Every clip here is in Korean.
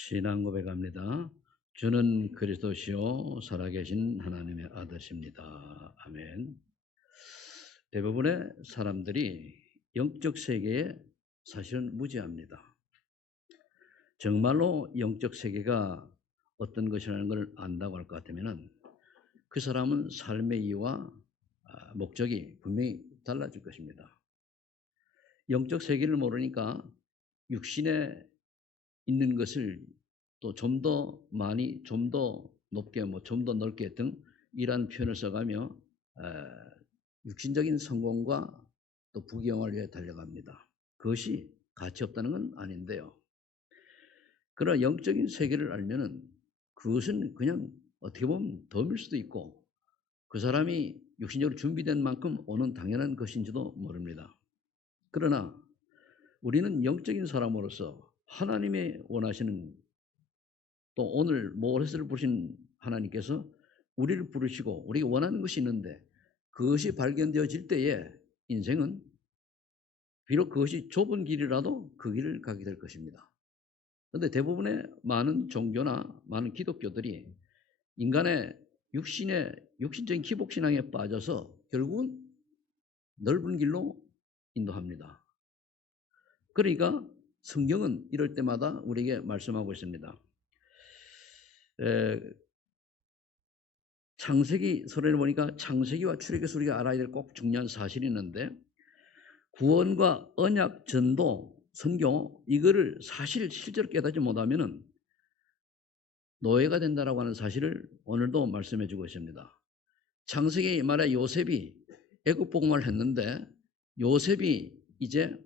신앙 고백합니다. 주는 그리스도시요 살아계신 하나님의 아들이십니다. 아멘. 대부분의 사람들이 영적 세계에 사실은 무지합니다. 정말로 영적 세계가 어떤 것이라는 걸 안다고 할 것 같으면 그 사람은 삶의 이유와 목적이 분명히 달라질 것입니다. 영적 세계를 모르니까 육신에 있는 것을 또 좀 더 많이, 좀 더 높게, 좀 더 넓게 등 이러한 표현을 써가며 육신적인 성공과 또 부귀영화를 위해 달려갑니다. 그것이 가치 없다는 건 아닌데요. 그러나 영적인 세계를 알면은 그것은 그냥 어떻게 보면 덤일 수도 있고 그 사람이 육신적으로 준비된 만큼 오는 당연한 것인지도 모릅니다. 그러나 우리는 영적인 사람으로서 하나님의 원하시는 또 오늘 모레스를 부르신 하나님께서 우리를 부르시고 우리가 원하는 것이 있는데 그것이 발견되어질 때에 인생은 비록 그것이 좁은 길이라도 그 길을 가게 될 것입니다. 그런데 대부분의 많은 종교나 많은 기독교들이 인간의 육신적인 기복신앙에 빠져서 결국은 넓은 길로 인도합니다. 그러니까 성경은 이럴 때마다 우리에게 말씀하고 있습니다. 창세기 서론을 보니까 창세기와 출애굽에서 우리가 알아야 될 꼭 중요한 사실이 있는데 구원과 언약, 전도, 선교 이거를 실제로 깨닫지 못하면은 노예가 된다라고 하는 사실을 오늘도 말씀해 주고 있습니다. 창세기 말에 요셉이 애굽 복음을 했는데 요셉이 이제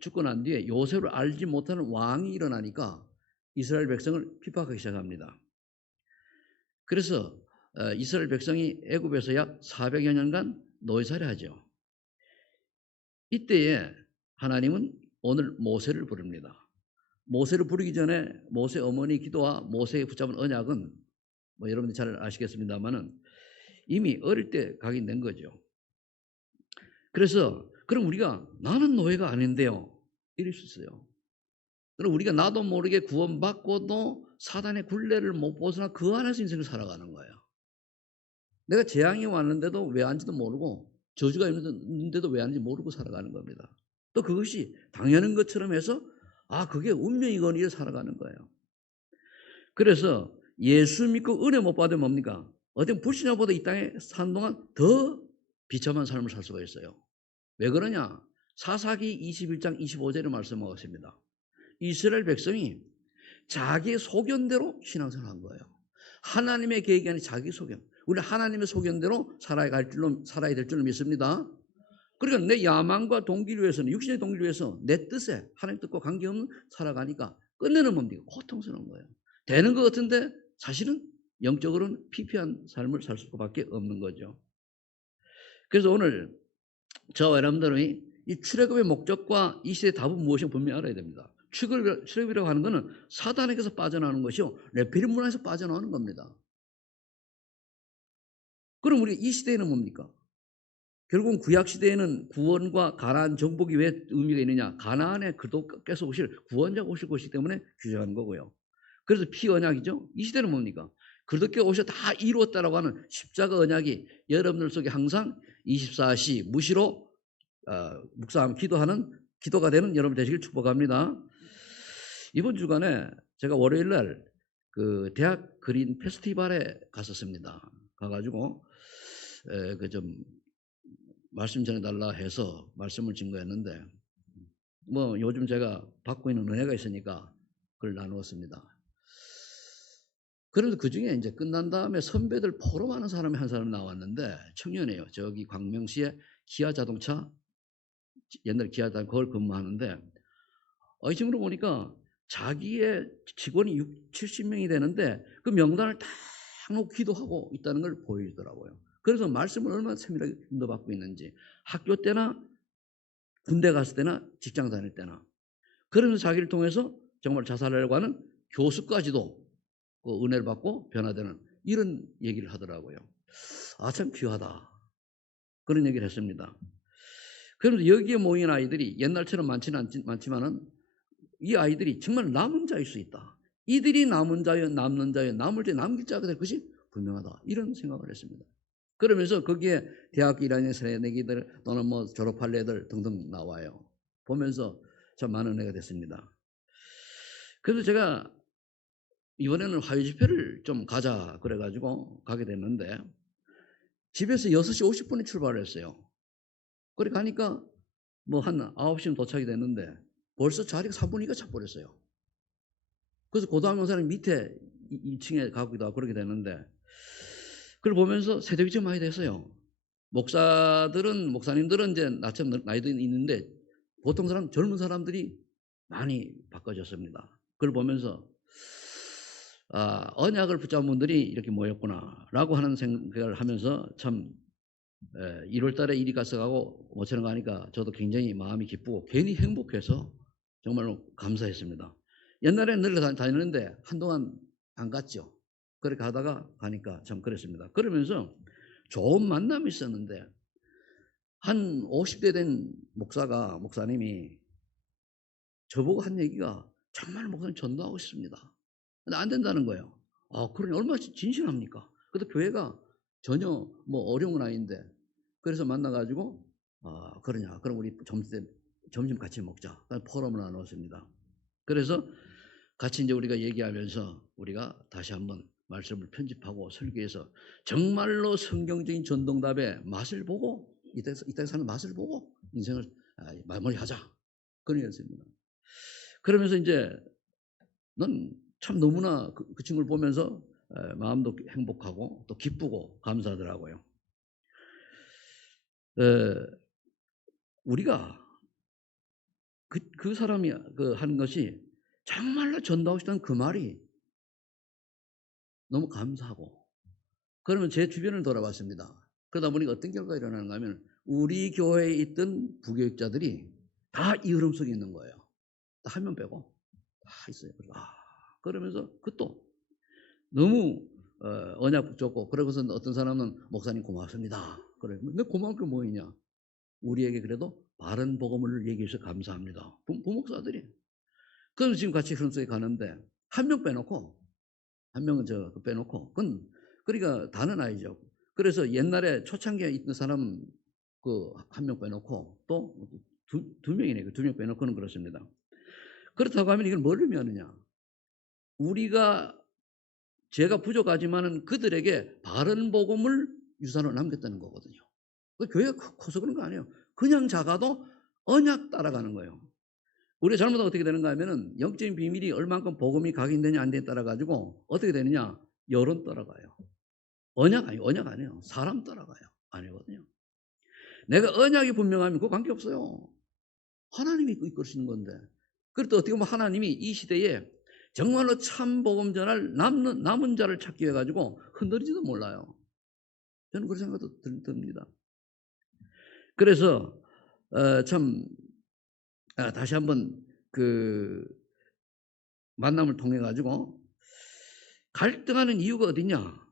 죽고 난 뒤에 요셉을 알지 못하는 왕이 일어나니까 이스라엘 백성을 핍박하기 시작합니다. 그래서 이스라엘 백성이 애굽에서 약 400여 년간 노예살이 하죠. 이때에 하나님은 오늘 모세를 부릅니다. 모세를 부르기 전에 모세 어머니 기도와 모세의 붙잡은 언약은 여러분들 잘 아시겠습니다만은 이미 어릴 때 각인된 거죠. 그래서 그럼 우리가 나는 노예가 아닌데요 이럴 수 있어요. 그럼 우리가 나도 모르게 구원받고도 사단의 굴레를 못 벗어나 그 안에서 인생을 살아가는 거예요. 내가 재앙이 왔는데도 왜 왔는지도 모르고 저주가 있는데도 왜 왔는지 모르고 살아가는 겁니다. 또 그것이 당연한 것처럼 해서 그게 운명이거니 이래 살아가는 거예요. 그래서 예수 믿고 은혜 못 받으면 뭡니까? 어떤 불신자보다 이 땅에 사는 동안 더 비참한 삶을 살 수가 있어요. 왜 그러냐? 사사기 21장 25절에 말씀하고 있습니다. 이스라엘 백성이 자기의 소견대로 신앙생활을 한 거예요. 하나님의 계획이 아닌 자기 소견. 우리 하나님의 소견대로 살아야 될 줄로 믿습니다. 그러니까 내 야망과 동기를 위해서는 육신의 동기를 위해서 내 뜻에 하나님 뜻과 관계없는 살아가니까 끝내는 뭡니까? 고통스러운 거예요. 되는 것 같은데 사실은 영적으로는 피폐한 삶을 살 수밖에 없는 거죠. 그래서 오늘 저와 여러분들이 이 출애굽의 목적과 이 시대의 답은 무엇인가 분명히 알아야 됩니다. 출애굽이라고 하는 것은 사단에게서 빠져나오는 것이요 레피림 문화에서 빠져나오는 겁니다. 그럼 우리 이 시대에는 뭡니까? 결국은 구약 시대에는 구원과 가나안 정복이 왜 의미가 있느냐? 가나안에 그리스도께서 오실 구원자가 오실 것이기 때문에 규정한 거고요. 그래서 피 언약이죠. 이 시대는 뭡니까? 그리스도께서 오셔 다 이루었다라고 하는 십자가 언약이 여러분들 속에 항상 24시 무시로 묵상하며 기도하는 기도가 되는 여러분 되시길 축복합니다. 이번 주간에 제가 월요일 날 대학 그린 페스티벌에 갔었습니다. 가가지고 좀 말씀 전해달라 해서 말씀을 증거했는데 요즘 제가 받고 있는 은혜가 있으니까 그걸 나누었습니다. 그런데 그 중에 이제 끝난 다음에 선배들 포럼하는 사람이 한 사람 나왔는데 청년이에요. 저기 광명시에 기아 자동차 옛날 기아 자동차 그걸 근무하는데 이 친구를 보니까 자기의 직원이 70명이 되는데 그 명단을 딱 놓고 기도하고 있다는 걸 보여주더라고요. 그래서 말씀을 얼마나 세밀하게 인도받고 있는지 학교 때나 군대 갔을 때나 직장 다닐 때나 그러면서 자기를 통해서 정말 자살하려고 하는 교수까지도 그 은혜를 받고 변화되는 이런 얘기를 하더라고요. 참 귀하다. 그런 얘기를 했습니다. 그런데 여기에 모인 아이들이 옛날처럼 많지만은 이 아이들이 정말 남은 자일 수 있다. 이들이 남은 자여 남는 자여 남을 자 남길 자가 될 것이 분명하다. 이런 생각을 했습니다. 그러면서 거기에 대학 1학년 새내기들 또는 뭐 졸업할 애들 등등 나와요. 보면서 참 많은 애가 됐습니다. 그래서 제가 이번에는 화요 집회를 좀 가자 그래가지고 가게 됐는데 집에서 6시 50분에 출발을 했어요. 그래 가니까 뭐 한 9시면 도착이 됐는데 벌써 자리가 3분의 2가 차버렸어요. 그래서 고등학교 영사는 밑에 2층에 가기도 하고 그렇게 됐는데 그걸 보면서 세대가 좀 많이 됐어요. 목사님들은 이제 나처럼 나이도 있는데 보통 사람, 젊은 사람들이 많이 바꿔졌습니다. 그걸 보면서 언약을 붙잡은 분들이 이렇게 모였구나라고 하는 생각을 하면서 참 1월 달에 이리 갔어가고 모처럼 가니까 저도 굉장히 마음이 기쁘고 괜히 행복해서 정말로 감사했습니다. 옛날에는 늘 다니는데 한동안 안 갔죠. 그렇게 가다가 가니까 참 그랬습니다. 그러면서 좋은 만남이 있었는데 한 50대 된 목사님이 저보고 한 얘기가 정말 목사님 전도하고 싶습니다. 근데 안 된다는 거예요. 그러니 얼마나 진실합니까? 근데 교회가 전혀 뭐 어려운 건 아닌데 그래서 만나가지고 그러냐 그럼 우리 점심 같이 먹자. 포럼을 나눴습니다. 그래서 같이 이제 우리가 얘기하면서 우리가 다시 한번 말씀을 편집하고 설계해서 정말로 성경적인 전동답의 맛을 보고 이 땅에 사는 맛을 보고 인생을 마무리하자 그런 얘기였습니다. 그러면서 이제 난 참 너무나 그 친구를 보면서 마음도 행복하고 또 기쁘고 감사하더라고요. 우리가 그 사람이 하는 것이 정말로 전도하고 싶다는 그 말이 너무 감사하고 그러면 제 주변을 돌아봤습니다. 그러다 보니까 어떤 결과가 일어나는가 하면 우리 교회에 있던 부교육자들이 다 이 흐름 속에 있는 거예요. 한 명 빼고 다 있어요. 그러면서 그것도 너무 언약 좋고 그러고서 어떤 사람은 목사님 고맙습니다. 그래. 근데 고마울 게 뭐이냐? 우리에게 그래도 바른 복음을 얘기해 주셔서 감사합니다. 부목사들이. 그래서 지금 같이 흐름 속에 가는데 한 명 빼놓고 한 명은 빼놓고 그건 그러니까 다는 아니죠. 그래서 옛날에 초창기에 있던 사람은 그 한 명 빼놓고 또 두 명이네. 두 명 빼놓고는 그렇습니다. 그렇다고 하면 이걸 뭘 의미하느냐? 제가 부족하지만은 그들에게 바른 복음을 유산으로 남겼다는 거거든요. 교회가 커서 그런 거 아니에요. 그냥 작아도 언약 따라가는 거예요. 우리가 잘못하면 어떻게 되는가 하면은 영적인 비밀이 얼만큼 복음이 각인되냐 안 되냐 따라 가지고 어떻게 되느냐? 여론 따라가요. 언약 아니에요. 사람 따라가요. 아니거든요. 내가 언약이 분명하면 그거 관계없어요. 하나님이 이끌으시는 건데. 그래도 어떻게 보면 하나님이 이 시대에 정말로 참 복음 전할 남은 자를 찾기 위해 가지고 흔들리지도 몰라요. 저는 그런 생각도 듭니다. 그래서 참 다시 한번 그 만남을 통해 가지고 갈등하는 이유가 어디냐?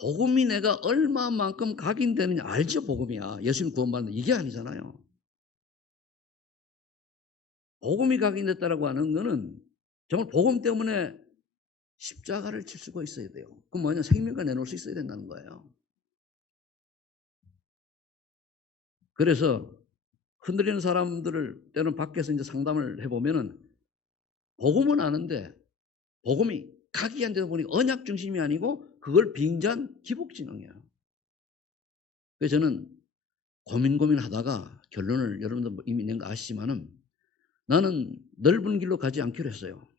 복음이 내가 얼마만큼 각인되느냐 알죠? 복음이야. 예수님 구원받는 이게 아니잖아요. 복음이 각인됐다라고 하는 거는 정말 복음 때문에 십자가를 칠 수가 있어야 돼요. 그럼 뭐냐? 생명과 내놓을 수 있어야 된다는 거예요. 그래서 흔들리는 사람들을 때는 밖에서 이제 상담을 해보면은 복음은 아는데 복음이 각이 안 되다 보니 언약 중심이 아니고 그걸 빙자한 기복진흥이에요. 그래서 저는 고민하다가 결론을 여러분들 이미 낸 거 아시지만은 나는 넓은 길로 가지 않기로 했어요.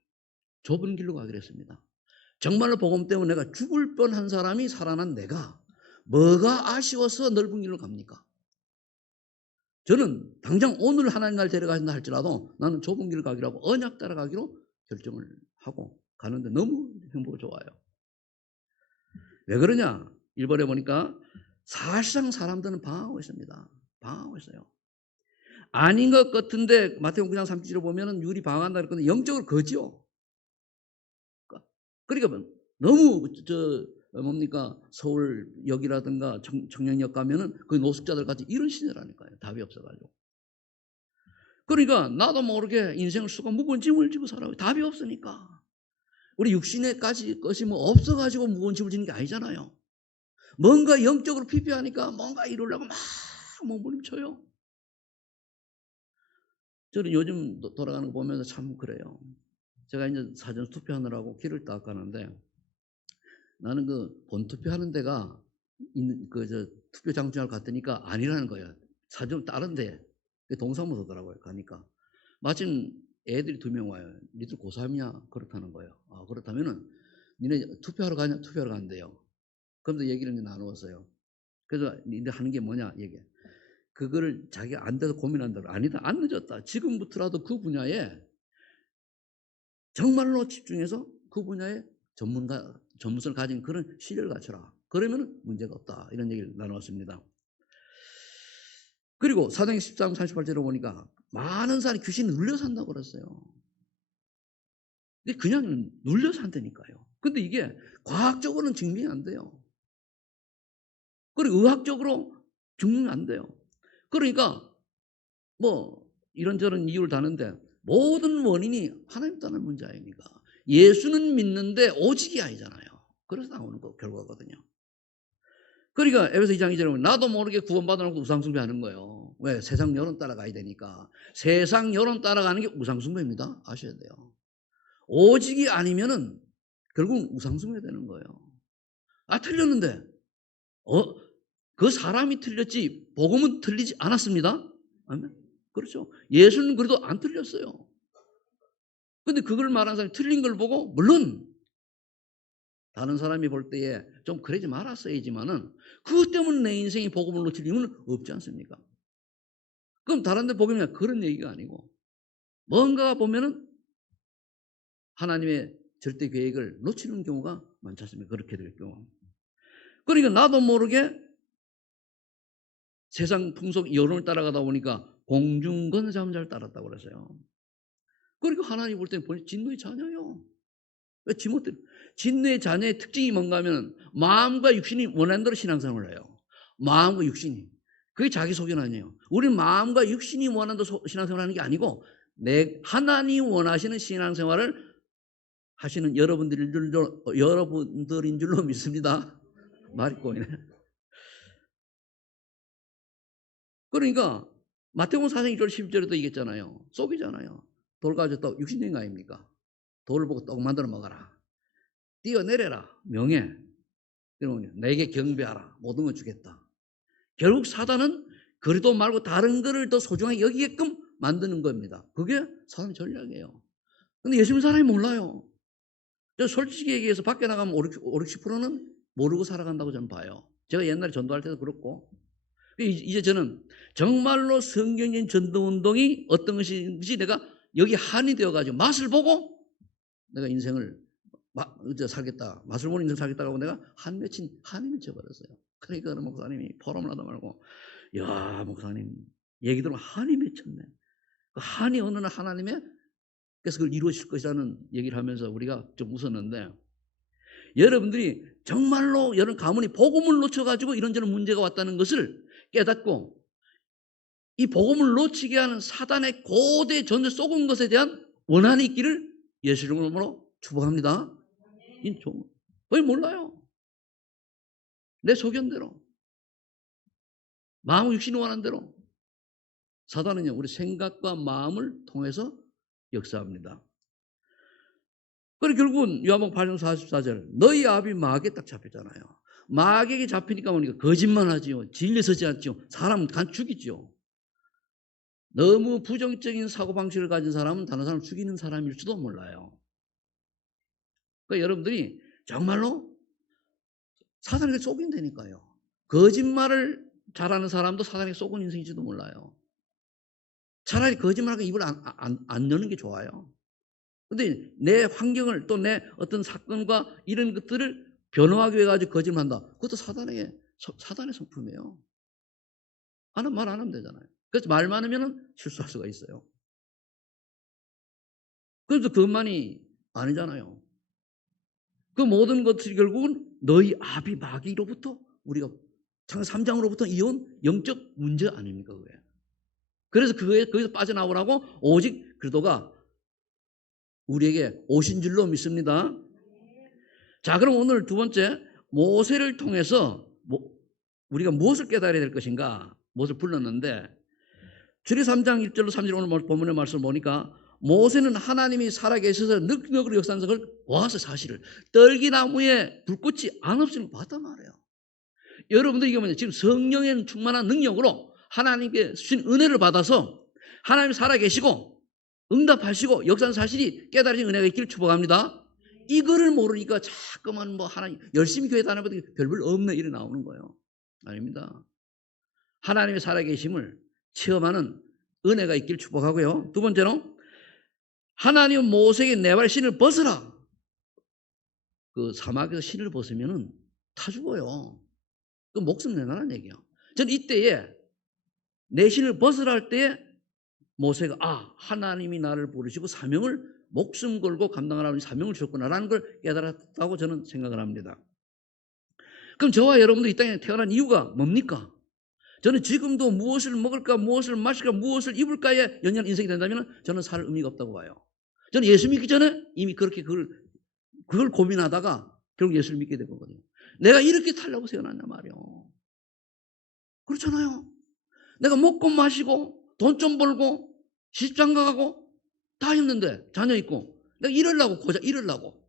좁은 길로 가기로 했습니다. 정말로 복음 때문에 내가 죽을 뻔한 사람이 살아난 내가 뭐가 아쉬워서 넓은 길로 갑니까? 저는 당장 오늘 하나님 날 데려가신다 할지라도 나는 좁은 길을 가기로 하고 언약 따라가기로 결정을 하고 가는데 너무 행복을 좋아요. 왜 그러냐? 일본에 보니까 사실상 사람들은 방황하고 있습니다. 방황하고 있어요. 아닌 것 같은데 마태복음 9장 37절 보면은 유리 방황한다 그러는데 영적으로 거지요. 그러니까 너무 뭡니까 서울역이라든가 청량역 가면은 그 노숙자들 같이 이런 시대라니까요. 답이 없어가지고. 그러니까 나도 모르게 인생을 수고 무거운 짐을 지고 살아요. 답이 없으니까. 우리 육신에까지 것이 뭐 없어가지고 무거운 짐을 지는 게 아니잖아요. 뭔가 영적으로 피폐하니까 뭔가 이루려고 막 몸부림쳐요. 저는 요즘 돌아가는 거 보면서 참 그래요. 제가 이제 사전 투표하느라고 길을 딱 가는데 나는 그 본투표하는 데가 있는 그 투표 장소를 갔더니까 아니라는 거예요. 사전 다른데 동사무소더라고요. 가니까 마침 애들이 2명 와요. 니들 고3이냐? 그렇다는 거예요. 아, 그렇다면은 니네 투표하러 가냐? 투표하러 간대요. 그러면서 얘기를 나누었어요. 그래서 니네 하는 게 뭐냐? 얘기해. 그거를 자기가 안 돼서 고민한다고. 아니다. 안 늦었다. 지금부터라도 그 분야에 정말로 집중해서 그 분야에 전문성을 가진 그런 실력을 갖춰라. 그러면 문제가 없다. 이런 얘기를 나누었습니다. 그리고 사도행 13, 38절로 보니까 많은 사람이 귀신 눌려 산다고 그랬어요. 근데 그냥 눌려 산다니까요. 근데 이게 과학적으로는 증명이 안 돼요. 그리고 의학적으로 증명이 안 돼요. 그러니까 뭐 이런저런 이유를 다는데 모든 원인이 하나님 떠난 문제 아닙니까? 예수는 믿는데 오직이 아니잖아요. 그래서 나오는 거 결과거든요. 그러니까 에베소 2장 2절에 보면 나도 모르게 구원받아놓고 우상숭배하는 거예요. 왜? 세상 여론 따라가야 되니까. 세상 여론 따라가는 게 우상숭배입니다. 아셔야 돼요. 오직이 아니면은 결국 우상숭배 되는 거예요. 아, 틀렸는데 그 사람이 틀렸지 복음은 틀리지 않았습니다. 아멘. 그렇죠. 예수는 그래도 안 틀렸어요. 근데 그걸 말하는 사람이 틀린 걸 보고 물론 다른 사람이 볼 때에 좀 그러지 말았어야지만은 그것 때문에 내 인생이 복음을 놓칠 이유는 없지 않습니까? 그럼 다른 데 복음이 그런 얘기가 아니고 뭔가가 보면은 하나님의 절대 계획을 놓치는 경우가 많지 않습니까? 그렇게 될 경우. 그러니까 나도 모르게 세상 풍속 여론을 따라가다 보니까 공중권자를 따랐다고 그랬어요. 그러니까 하나님 볼 때는 진노의 자녀요. 왜 진노의 자녀의 특징이 뭔가 하면 마음과 육신이 원하는 대로 신앙생활을 해요. 마음과 육신이. 그게 자기소견 아니에요. 우리는 마음과 육신이 원하는 대로 신앙생활을 하는 게 아니고 하나님 원하시는 신앙생활을 하시는 여러분들인 줄로 믿습니다. 말이 꼬이네. 그러니까 마태복음 4장 1절 10절에도 얘기했잖아요. 속이잖아요. 돌 가지고 떡 육신적인 거 아닙니까? 돌을 보고 떡 만들어 먹어라. 뛰어내려라. 명예. 그러면 내게 경배하라. 모든 걸 주겠다. 결국 사단은 그리도 말고 다른 거를 더 소중하게 여기게끔 만드는 겁니다. 그게 사단의 전략이에요. 근데 예수 믿는 사람이 몰라요. 솔직히 얘기해서 밖에 나가면 50%는 모르고 살아간다고 저는 봐요. 제가 옛날에 전도할 때도 그렇고. 이제 저는 정말로 성경적인 전도운동이 어떤 것인지 내가 여기 한이 되어가지고 맛을 보고 내가 인생을 살겠다. 맛을 보는 인생 살겠다고 하고 내가 한이 맺혀버렸어요. 그러니까 목사님이 포럼을 하다 말고 야 목사님 얘기 들으면 한이 맺혔네. 그 한이 어느 날 하나님의 그래서 그걸 이루어질 것이라는 얘기를 하면서 우리가 좀 웃었는데 여러분들이 정말로 여러분 가문이 복음을 놓쳐가지고 이런저런 문제가 왔다는 것을 깨닫고 이 복음을 놓치게 하는 사단의 고대 전제 쏘은 것에 대한 원한이 있기를 예수 이름으로 축복합니다. 거의 몰라요. 내 소견대로 마음을 육신이 원하는 대로 사단은요 우리 생각과 마음을 통해서 역사합니다. 그리고 결국은 요한복음 8장 44절 너희 아비 마귀에 딱 잡혔잖아요. 마귀에게 잡히니까 보니까 거짓말하지요. 진리 서지 않지요. 사람 간 죽이지요. 너무 부정적인 사고방식을 가진 사람은 다른 사람을 죽이는 사람일지도 몰라요. 그러니까 여러분들이 정말로 사단에게 속인다니까요. 거짓말을 잘하는 사람도 사단에게 속은 인생인지도 몰라요. 차라리 거짓말하고 입을 안 여는 게 좋아요. 근데 내 환경을 또 내 어떤 사건과 이런 것들을 변호하기 위해 가지고 거짓말한다. 그것도 사단의 성품이에요. 말 안 하면 되잖아요. 그래서 말 많으면 실수할 수가 있어요. 그래서 그것만이 아니잖아요. 그 모든 것들이 결국은 너희 아비 마귀로부터 우리가 창세기 3장으로부터 이어온 영적 문제 아닙니까 그게. 그래서 거기서 빠져나오라고 오직 그리스도가 우리에게 오신 줄로 믿습니다. 자, 그럼 오늘 두 번째, 모세를 통해서 우리가 무엇을 깨달아야 될 것인가, 무엇을 불렀는데, 주리 3장 1절로 3절 오늘 본문의 말씀을 보니까 모세는 하나님이 살아계셔서 늑력으로 역사하는 것을 보아서 사실을 떨기나무에 불꽃이 안 없음을 봤단 말이에요. 여러분들 이게 뭐냐, 지금 성령의 충만한 능력으로 하나님께 주신 은혜를 받아서 하나님이 살아계시고 응답하시고 역사하는 사실이 깨달아진 은혜가 있기를 축복합니다. 이거를 모르니까 자꾸만 뭐 하나님 열심히 교회 다녀봐도 별별 없네 이래 나오는 거예요. 아닙니다. 하나님의 살아계심을 체험하는 은혜가 있기를 축복하고요. 두 번째로 하나님은 모세에게 네 발 신을 벗으라. 그 사막에서 신을 벗으면은 타 죽어요. 그 목숨 내놔라는 얘기예요. 저는 이때에 내 신을 벗으라 할 때에 모세가 하나님이 나를 부르시고 사명을 목숨 걸고 감당하라는 사명을 주셨구나라는 걸 깨달았다고 저는 생각을 합니다. 그럼 저와 여러분도 이 땅에 태어난 이유가 뭡니까? 저는 지금도 무엇을 먹을까, 무엇을 마실까, 무엇을 입을까에 연연한 인생이 된다면 저는 살 의미가 없다고 봐요. 저는 예수 믿기 전에 이미 그렇게 그걸 고민하다가 결국 예수를 믿게 된 거거든요. 내가 이렇게 살려고 태어났냐 말이에요. 그렇잖아요. 내가 먹고 마시고 돈 좀 벌고 시집장가 가고 다 했는데 자녀 있고 내가 이러려고 고작 이러려고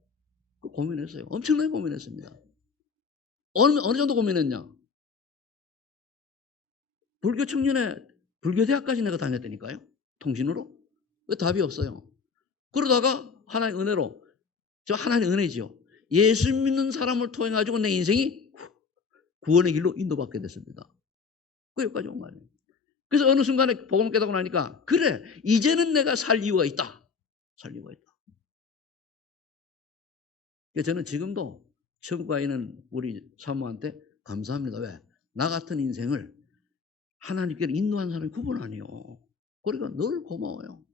고민했어요. 엄청나게 고민했습니다. 어느 정도 고민했냐? 불교 청년회 불교대학까지 내가 다녔다니까요. 통신으로. 왜 답이 없어요. 그러다가 하나님의 은혜로, 저 하나님의 은혜지요. 예수 믿는 사람을 통해 가지고 내 인생이 구원의 길로 인도받게 됐습니다. 그 여기까지 온 거 아니에요. 그래서 어느 순간에 복음을 깨닫고 나니까 그래 이제는 내가 살 이유가 있다. 살 이유가 있다. 그래서 저는 지금도 천국에 있는 우리 사모한테 감사합니다. 왜? 나 같은 인생을 하나님께로 인도한 사람이 그분 아니에요. 그러니까 늘 고마워요.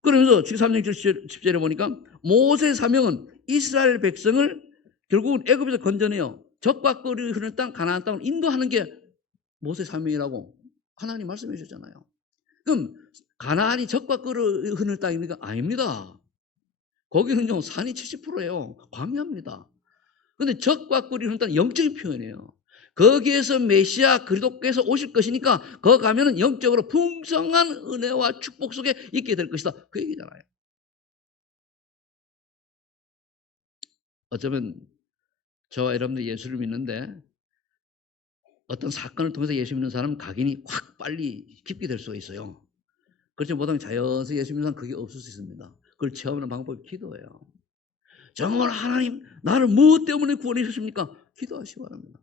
그러면서 지금 3장 10절에 보니까 모세 사명은 이스라엘 백성을 결국은 애굽에서 건져내요. 적과 꿀이 흐르는 땅 가나안 땅을 인도하는 게 모세 사명이라고 하나님 말씀해 주셨잖아요. 그럼 가나안이 적과 꿀이 흐르는 땅입니까? 아닙니다. 거기는요 산이 70%예요. 광야입니다. 그런데 적과 꿀이 흐르는 땅은 영적인 표현이에요. 거기에서 메시아 그리스도께서 오실 것이니까 거기 가면은 영적으로 풍성한 은혜와 축복 속에 있게 될 것이다. 그 얘기잖아요. 어쩌면 저와 여러분들 예수를 믿는데 어떤 사건을 통해서 예수 믿는 사람은 각인이 확 빨리 깊게 될 수가 있어요. 그렇지 못하면 자연스레 예수 믿는 사람은 그게 없을 수 있습니다. 그걸 체험하는 방법이 기도예요. 정말 하나님 나를 무엇 때문에 구원해 주십니까? 기도하시기 바랍니다.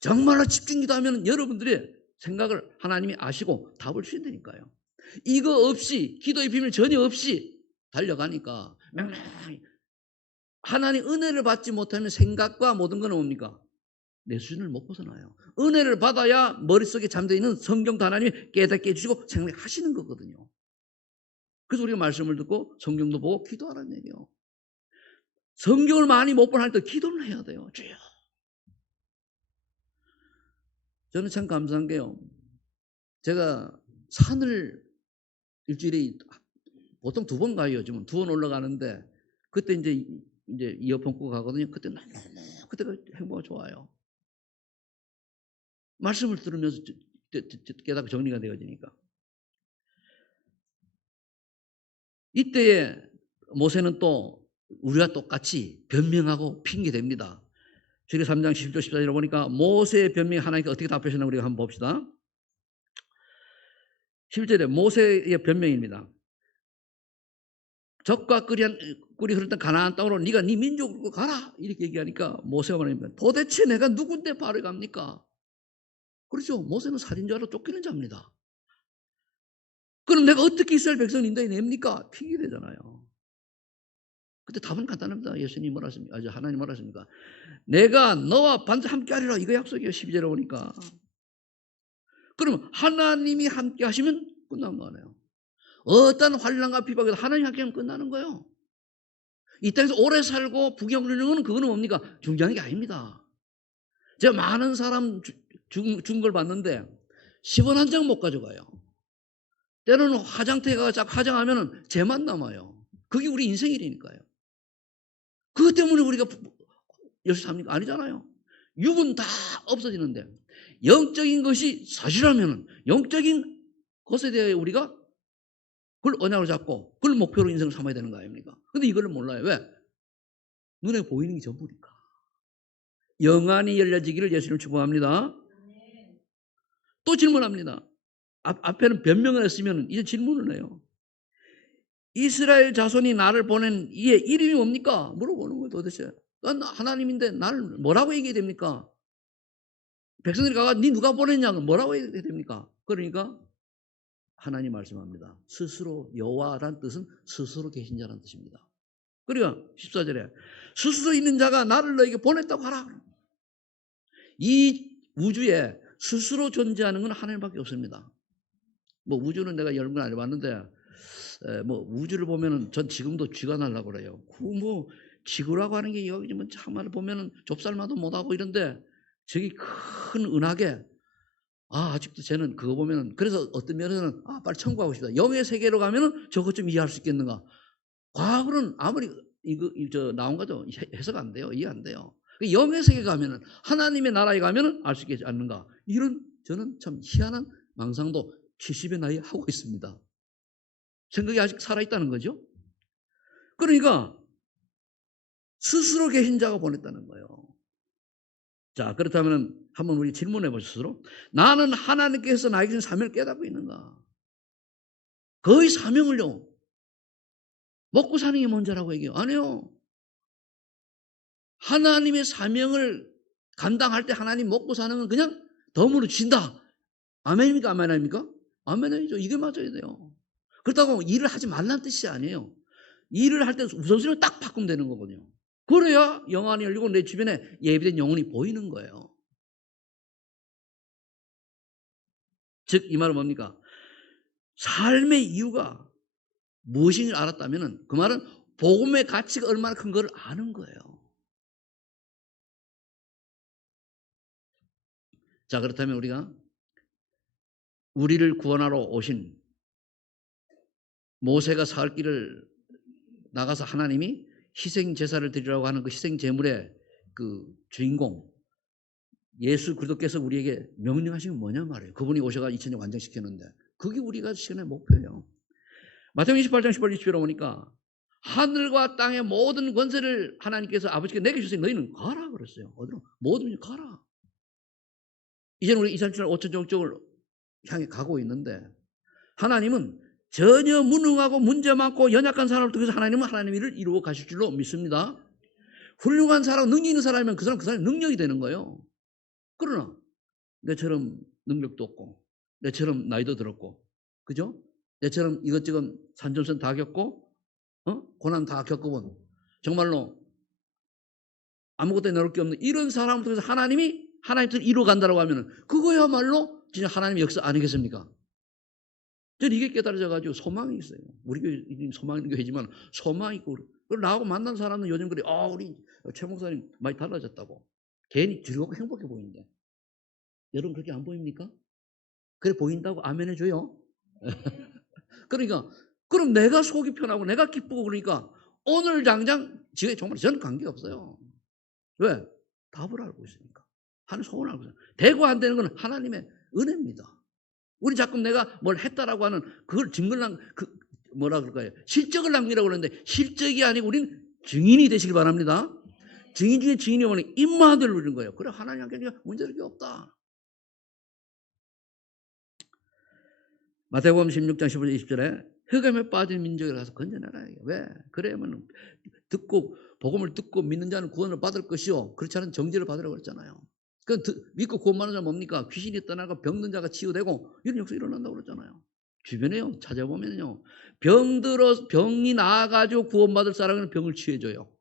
정말로 집중 기도하면 여러분들의 생각을 하나님이 아시고 답을 주신다니까요. 이거 없이 기도의 비밀 전혀 없이 달려가니까 맹맹히 하나님 은혜를 받지 못하면 생각과 모든 건 뭡니까? 내 수준을 못 벗어나요. 은혜를 받아야 머릿속에 잠들어 있는 성경도 하나님이 깨닫게 해주시고 생각하시는 거거든요. 그래서 우리가 말씀을 듣고 성경도 보고 기도하라는 얘기예요. 성경을 많이 못 볼 때 기도를 해야 돼요. 주여. 저는 참 감사한 게요. 제가 산을 일주일에 보통 2번 가요. 요즘은 2번 올라가는데 그때 이제 이어폰 꽂고 가거든요. 그때 그때가 행복가 좋아요. 말씀을 들으면서 깨닫고 정리가 되어지니까. 이때에 모세는 또 우리와 똑같이 변명하고 핑계댑니다. 주기 3장 10절 14절에 보니까 모세의 변명이 하나님께 어떻게 답하셨나 우리가 한번 봅시다. 11절에 모세의 변명입니다. 적과 꿀이 흐르던 가나안 땅으로 네가 네 민족으로 가라 이렇게 얘기하니까 모세가 말합니다. 도대체 내가 누군데 바로 갑니까? 그렇죠. 모세는 살인자로 쫓기는 자입니다. 그럼 내가 어떻게 이스라엘 백성을 인도해 냅니까? 핑계대잖아요. 그때 답은 간단합니다. 예수님 뭐라 하십니까? 하나님 뭐라 하십니까? 내가 너와 반드시 함께 하리라 이거 약속이에요. 12절에 보니까. 그러면 하나님이 함께 하시면 끝난 거 아니에요. 어떤 환난과 비박에도 하나님 함께 하면 끝나는 거예요. 이 땅에서 오래 살고 부귀영 누리는 건 그거는 뭡니까? 중요한 게 아닙니다. 제가 많은 사람 준 걸 봤는데 10원 한 장 못 가져가요. 때로는 화장터에 가서 화장하면 죄만 남아요. 그게 우리 인생이라니까요. 그것 때문에 우리가 열심히 삽니까? 아니잖아요. 육은 다 없어지는데 영적인 것이 사실하면 영적인 것에 대해 우리가 그걸 언약으로 잡고 그걸 목표로 인생을 삼아야 되는 거 아닙니까? 근데 이걸 몰라요. 왜? 눈에 보이는 게 전부니까. 영안이 열려지기를 예수님 축복합니다. 또 질문합니다. 앞에는 변명을 했으면 이제 질문을 해요. 이스라엘 자손이 나를 보낸 이의 이름이 뭡니까? 물어보는 거예요. 도대체. 난 하나님인데 나를 뭐라고 얘기해야 됩니까? 백성들이 가가 니 누가 보냈냐고 뭐라고 얘기해야 됩니까? 그러니까 하나님 말씀합니다. 스스로 여호와란 뜻은 스스로 계신 자라는 뜻입니다. 그러니까 14절에 스스로 있는 자가 나를 너에게 보냈다고 하라. 이 우주에 스스로 존재하는 건 하나님밖에 없습니다. 뭐 우주는 내가 여러 번 안 해봤는데 뭐 우주를 보면은 전 지금도 쥐가 날라고 그래요. 그 뭐 지구라고 하는 게 여기 뭐 참말로 보면은 좁쌀마도 못하고 이런데 저기 큰 은하계 아직도 쟤는 그거 보면은 그래서 어떤 면에서는 빨리 천국하고 싶다. 영의 세계로 가면은 저것 좀 이해할 수 있겠는가? 과학으로는 아무리 이거 나온 거죠 해석 안 돼요. 이해 안 돼요. 영의 세계 가면은 하나님의 나라에 가면은 알 수 있겠지 않는가? 이런 저는 참 희한한 망상도 70의 나이에 하고 있습니다. 생각이 아직 살아있다는 거죠. 그러니까 스스로 계신 자가 보냈다는 거예요. 자, 그렇다면 한번 우리 질문해 보시죠. 나는 하나님께서 나에게 주신 사명을 깨닫고 있는가? 거의 사명을요. 먹고 사는 게 먼저라고 얘기해요. 아니요. 하나님의 사명을 감당할 때 하나님 먹고 사는 건 그냥 덤으로 주신다. 아멘입니까? 아멘 아닙니까? 아멘이죠. 이게 맞아야 돼요. 그렇다고 일을 하지 말라는 뜻이 아니에요. 일을 할 때 우선순위를 딱 바꾸면 되는 거거든요. 그래야 영안이 열리고 내 주변에 예비된 영혼이 보이는 거예요. 즉 이 말은 뭡니까? 삶의 이유가 무엇인지 알았다면 그 말은 복음의 가치가 얼마나 큰 걸 아는 거예요. 자, 그렇다면 우리가 우리를 구원하러 오신 모세가 살 길을 나가서 하나님이 희생 제사를 드리라고 하는 그 희생 제물의 그 주인공 예수 그리스도께서 우리에게 명령하신 건 뭐냐 말이에요. 그분이 오셔가 2000년 완성시켰는데 그게 우리가 시간의 목표예요. 마태복음 28장 18, 20절에 보니까 하늘과 땅의 모든 권세를 하나님께서 아버지께 내게 주세요. 너희는 가라 그랬어요. 어디로? 모든 가라. 이제는 우리 237 5천 종족을 향해 가고 있는데 하나님은 전혀 무능하고 문제 많고 연약한 사람을 통해서 하나님은 하나님의 일을 이루어 가실 줄로 믿습니다. 훌륭한 사람, 능력 있는 사람이면 그 사람이 능력이 되는 거예요. 그러나 내처럼 능력도 없고 내처럼 나이도 들었고 그죠? 내처럼 이것저것 산전선 다 겪고 고난 다 겪어본 정말로 아무것도 내놓을 게 없는 이런 사람을 통해서 하나님이 하나님 뜻을 이루어간다고 하면 그거야말로 진짜 하나님의 역사 아니겠습니까? 저는 이게 깨달아져가지고 소망이 있어요. 우리 교회 소망 있는 교회지만 소망이 있고 그리고 나하고 만난 사람은 요즘 그래 우리 최 목사님 많이 달라졌다고 괜히 즐겁고 행복해 보이는데 여러분 그렇게 안 보입니까? 그래 보인다고 아멘 해줘요. 그러니까 그럼 내가 속이 편하고 내가 기쁘고 그러니까 오늘 당장 지금 정말 저는 관계없어요. 왜? 답을 알고 있으니까. 하는 소원을 알고 있어요. 되고 안 되는 건 하나님의 은혜입니다. 우리 자꾸 내가 뭘 했다라고 하는 그걸 증거를 뭐라 그럴까요? 실적을 남기라고 그러는데 실적이 아니고 우리는 증인이 되시길 바랍니다. 증인 중에 증인이 오니 입마들을 누리는 거예요. 그래 하나님께 문제될 게 없다. 마태복음 16장 15절 20절에 흑암에 빠진 민족에 가서 건져내라. 왜? 그래야면 듣고 복음을 듣고 믿는 자는 구원을 받을 것이요 그렇지 않은 정죄를 받으라고 그랬잖아요. 그 믿고 구원받는 자는 뭡니까? 귀신이 떠나고 병든 자가 치유되고 이런 역사 일어난다고 그랬잖아요. 주변에요 찾아보면요 병이 나아가지고 구원받을 사람은 병을 치유해줘요.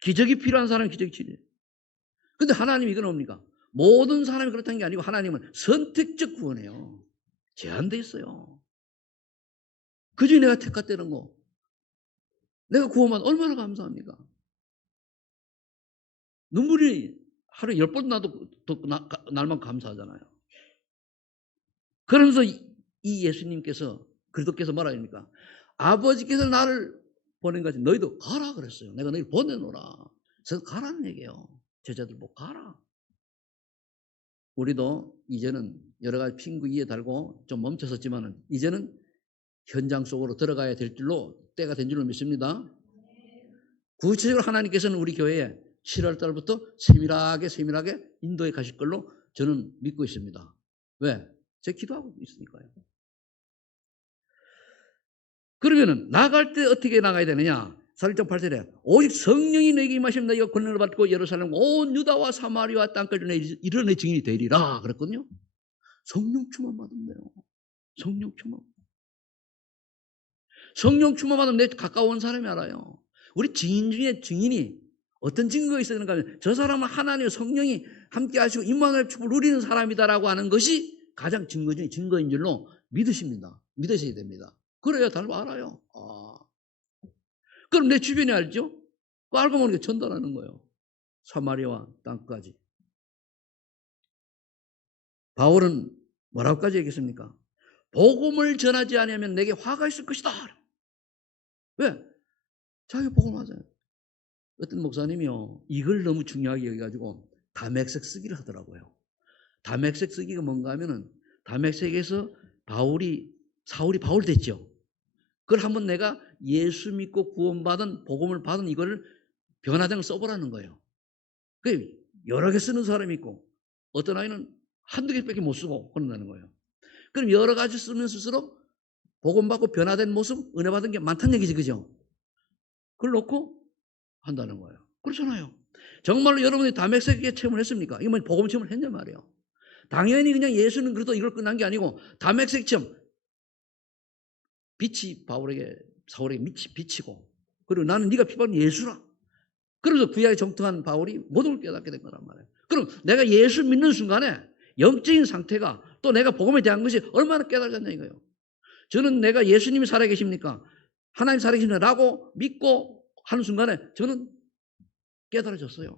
기적이 필요한 사람은 기적이 치유해요. 근데 하나님이 이건 뭡니까? 모든 사람이 그렇다는 게 아니고 하나님은 선택적 구원해요. 제한돼 있어요. 그중에 내가 택했다는 거 내가 구원받아 얼마나 감사합니까? 눈물이 하루에 10번 나도 날만 감사하잖아요. 그러면서 이 예수님께서 그리스도께서 뭐라 합니까? 아버지께서 나를 보낸 것이 너희도 가라 그랬어요. 내가 너희 보내노라. 그래서 가라는 얘기예요. 제자들 보고 가라. 우리도 이제는 여러 가지 핑구 위에 달고 좀 멈춰섰지만은 이제는 현장 속으로 들어가야 될 줄로 때가 된 줄로 믿습니다. 구체적으로 하나님께서는 우리 교회에 7월 달부터 세밀하게 인도해 가실 걸로 저는 믿고 있습니다. 왜? 제가 기도하고 있으니까요. 그러면은 나갈 때 어떻게 나가야 되느냐? 4장 8절에 오직 성령이 내게 임하시면 너희가 권능을 받고 예루살렘 온 유다와 사마리아 땅까지 이르러 내 증인이 되리라 그랬거든요. 성령 충만 받으면 돼요. 성령 충만. 성령 충만 받으면 내 가까운 사람이 알아요. 우리 증인 중에 증인이 어떤 증거가 있어야 되는가 하면 저 사람은 하나님의 성령이 함께 하시고 임마누엘 축복을 누리는 사람이다라고 하는 것이 가장 증거 중에 증거인 줄로 믿으십니다. 믿으셔야 됩니다. 그래야 다 알아요. 그럼 내 주변이 알죠? 알고 보니까 전달하는 거예요. 사마리아 땅까지. 바울은 뭐라고까지 얘기했습니까? 복음을 전하지 않으면 내게 화가 있을 것이다. 왜? 자기 복음을 하잖아요. 어떤 목사님이요, 이걸 너무 중요하게 여겨가지고 다맥색 쓰기를 하더라고요. 다맥색 쓰기가 뭔가 하면은 다맥색에서 사울이 바울 됐죠. 그걸 한번 내가 예수 믿고 구원받은 복음을 받은 이거를 변화장을 써보라는 거예요. 그 여러 개 쓰는 사람이 있고 어떤 아이는 한두 개밖에 못 쓰고 그런다는 거예요. 그럼 여러 가지 쓰면 쓸수록 복음 받고 변화된 모습, 은혜 받은 게 많다는 얘기지, 그죠? 그걸 놓고 한다는 거예요. 그렇잖아요. 정말로 여러분이 다맥색에 체험을 했습니까? 이거 뭐 복음 체험을 했냐 말이에요. 당연히 그냥 예수는 그래도 이걸 끝난 게 아니고 다맥색 체험. 빛이 사울에게 빛이 비치고 그리고 나는 네가 피받은 예수라. 그래서 구약에 정통한 바울이 모든 걸 깨닫게 된 거란 말이에요. 그럼 내가 예수 믿는 순간에 영적인 상태가 또 내가 복음에 대한 것이 얼마나 깨달았냐 이거예요. 저는 내가 예수님이 살아계십니까? 하나님 살아계십니까? 라고 믿고 하는 순간에 저는 깨달아졌어요.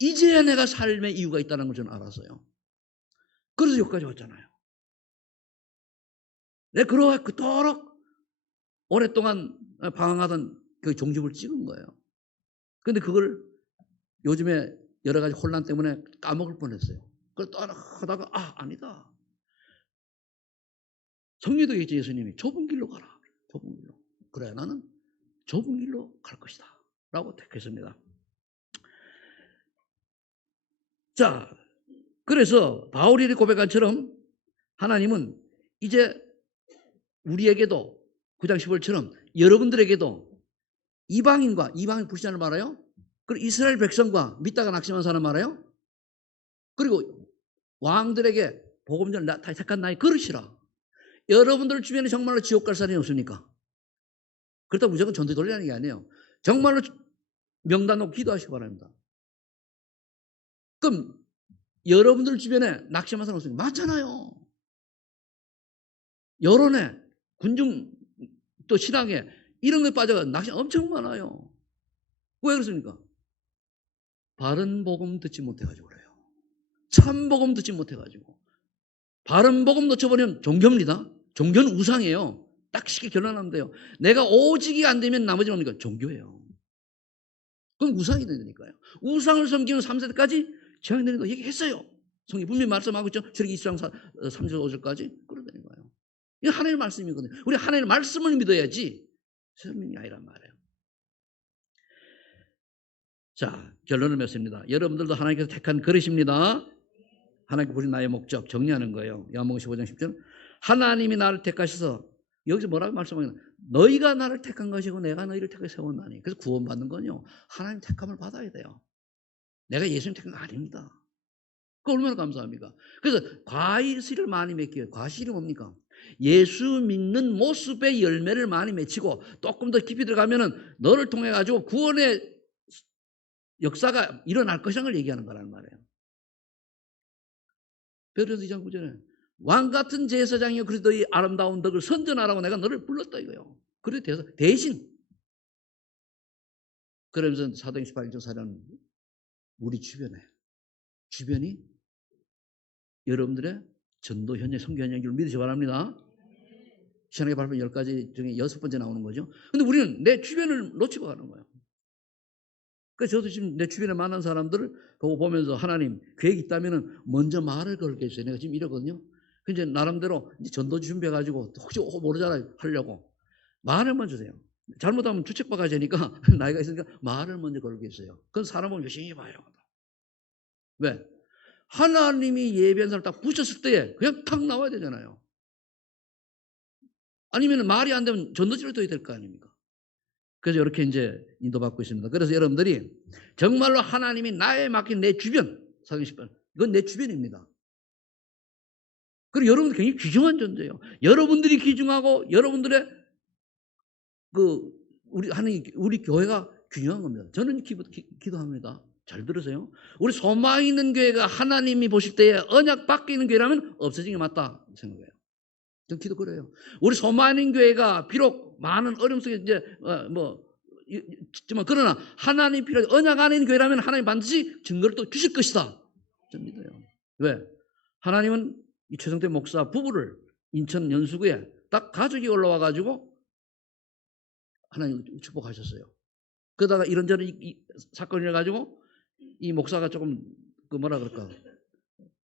이제야 내가 삶의 이유가 있다는 걸 저는 알았어요. 그래서 여기까지 왔잖아요. 내가 그토록 오랫동안 방황하던 그 종집을 찍은 거예요. 근데 그걸 요즘에 여러 가지 혼란 때문에 까먹을 뻔했어요. 그걸 따라가다가 아니다. 성리도 얘기했죠. 예수님이 좁은 길로 가라. 좁은 길로. 그래 나는 좁은 길로 갈 것이다. 라고 택했습니다. 자, 그래서 바울이 고백한 처럼 하나님은 이제 우리에게도 9장 15절처럼 여러분들에게도 이방인 불신자를 말아요. 그리고 이스라엘 백성과 믿다가 낙심한 사람 말아요. 그리고 왕들에게 복음전을 택한 나의 그릇이라. 여러분들 주변에 정말로 지옥 갈 사람이 없습니까? 그렇다고 무조건 전도에 돌리라는 게 아니에요. 정말로 명단 놓고 기도하시기 바랍니다. 그럼 여러분들 주변에 낙심한 사람 없습니까? 많잖아요. 여론에 군중 또 신앙에 이런 거에 빠져가 낙심 엄청 많아요. 왜 그렇습니까? 바른 복음 듣지 못해가지고 그래요. 참 복음 듣지 못해가지고. 바른 복음 놓쳐버리면 종교입니다. 종교는 우상이에요. 딱 쉽게 결론하면 돼요. 내가 오직이 안 되면 나머지 뭡니까? 종교예요. 그건 우상이 되니까요. 우상을 섬기는 3세대까지 재앙되는 거 얘기했어요. 성경 분명히 말씀하고 있죠. 저렇게 20장 3절 5절까지 그러다는 거예요. 이거 하나님의 말씀이거든요. 우리 하나님의 말씀을 믿어야지 설명이 아니란 말이에요. 자, 결론을 맺습니다. 여러분들도 하나님께서 택한 그릇입니다. 하나님께 부린 나의 목적 정리하는 거예요. 요한복음 15장 10절. 하나님이 나를 택하셔서 여기서 뭐라고 말씀하냐? 너희가 나를 택한 것이고 내가 너희를 택해 세웠나니. 그래서 구원받는 건요. 하나님 택함을 받아야 돼요. 내가 예수님 택한 거 아닙니다. 그 얼마나 감사합니까? 그래서 과실을 많이 맺기에 과실이 뭡니까? 예수 믿는 모습의 열매를 많이 맺히고 조금 더 깊이 들어가면은 너를 통해 가지고 구원의 역사가 일어날 것이라는 걸 얘기하는 거라는 말이에요. 베드로서 2장 9절에 왕 같은 제사장이여 그래도 이 아름다운 덕을 선전하라고 내가 너를 불렀다 이거요. 그래 대신 그러면서 사도행 18장 4장 우리 주변이 여러분들의 전도 현재 선교 현장인 줄 믿으시기 바랍니다. 신학의 발표 10가지 중에 6번째 나오는 거죠. 근데 우리는 내 주변을 놓치고 가는 거예요. 그래서 저도 지금 내 주변에 많은 사람들을 보고 보면서 하나님 계획 있다면은 먼저 말을 걸겠어요. 내가 지금 이러거든요. 이제 나름대로 이제 전도 준비해가지고 혹시 모르잖아요. 하려고. 말을 먼저 해요. 잘못하면 주책받아야 되니까 나이가 있으니까 말을 먼저 걸겠어요. 그건 사람을 열심히 봐요. 왜? 하나님이 예비한 사람을 딱 붙였을 때 그냥 탁 나와야 되잖아요. 아니면 말이 안 되면 전도지를 떠야 될 거 아닙니까? 그래서 이렇게 이제 인도받고 있습니다. 그래서 여러분들이 정말로 하나님이 나에 맡긴 내 주변, 사도 10번, 이건 내 주변입니다. 그리고 여러분들 굉장히 귀중한 존재예요. 여러분들이 귀중하고 여러분들의 우리 교회가 귀중한 겁니다. 저는 기도합니다. 잘 들으세요. 우리 소망 있는 교회가 하나님이 보실 때에 언약 받게 있는 교회라면 없어지는 게 맞다 생각해요. 전 기도 그래요. 우리 소망 있는 교회가 비록 많은 어려움 속에 이제 있지만 그러나 하나님 필요 언약 안에 있는 교회라면 하나님 반드시 증거를 또 주실 것이다. 전 믿어요. 왜? 하나님은 이 최성태 목사 부부를 인천 연수구에 딱 가족이 올라와 가지고 하나님 축복하셨어요. 그러다가 이런저런 사건이 일어가지고 이 목사가 조금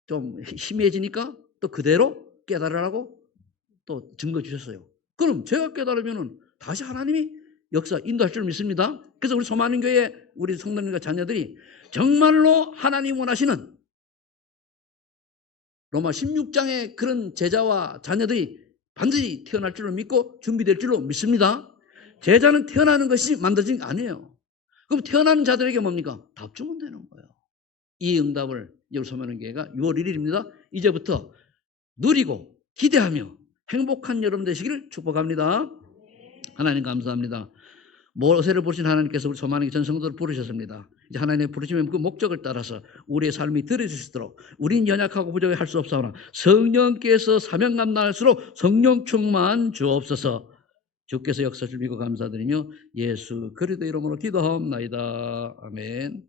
좀 희미해지니까 또 그대로 깨달으라고 또 증거 주셨어요. 그럼 제가 깨달으면은 다시 하나님이 역사 인도할 줄 믿습니다. 그래서 우리 소망하는 교회 우리 성도님과 자녀들이 정말로 하나님 원하시는 로마 16장의 그런 제자와 자녀들이 반드시 태어날 줄로 믿고 준비될 줄로 믿습니다. 제자는 태어나는 것이 만들어진 게 아니에요. 그럼 태어나는 자들에게 뭡니까? 답 주면 되는 거예요. 이 응답을 우리 소망하는 교회가 6월 1일입니다. 이제부터 누리고 기대하며 행복한 여러분 되시기를 축복합니다. 하나님 감사합니다. 모세를 부르신 하나님께서 우리 소망의 전 성도를 부르셨습니다. 이제 하나님의 부르심의 그 목적을 따라서 우리의 삶이 들어질 수 있도록 우린 연약하고 부족해 할 수 없사오나 성령께서 사명감 나갈수록 성령 충만 주옵소서. 주께서 역사를 믿고 감사드리며 예수 그리스도 이름으로 기도하옵나이다. 아멘.